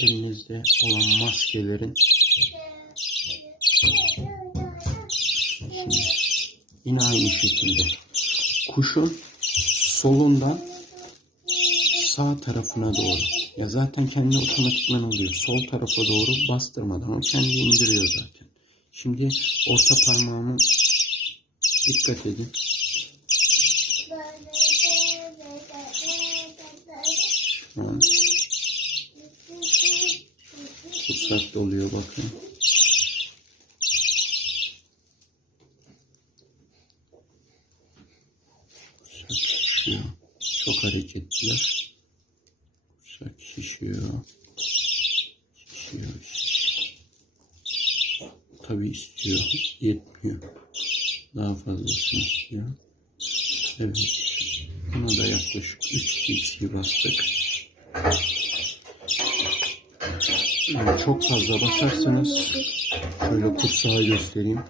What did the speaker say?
elinizde olan maskelerin Şimdi yine aynı şekilde kuşun solundan sağ tarafına doğru. Ya zaten kendi otomatikman oluyor. Sol tarafa doğru bastırmadan o kendi indiriyor zaten. Şimdi orta parmağımı dikkat edin. Şu an kursak doluyor bakın. Kursak şişiyor. Çok hareketliler. Kursak şişiyor. Şişiyor. Tabi istiyor. Yetmiyor. Daha fazlasını istiyor. Evet. Buna da yaklaşık 3 cc bastık. Yani çok fazla basarsanız şöyle kursağı göstereyim.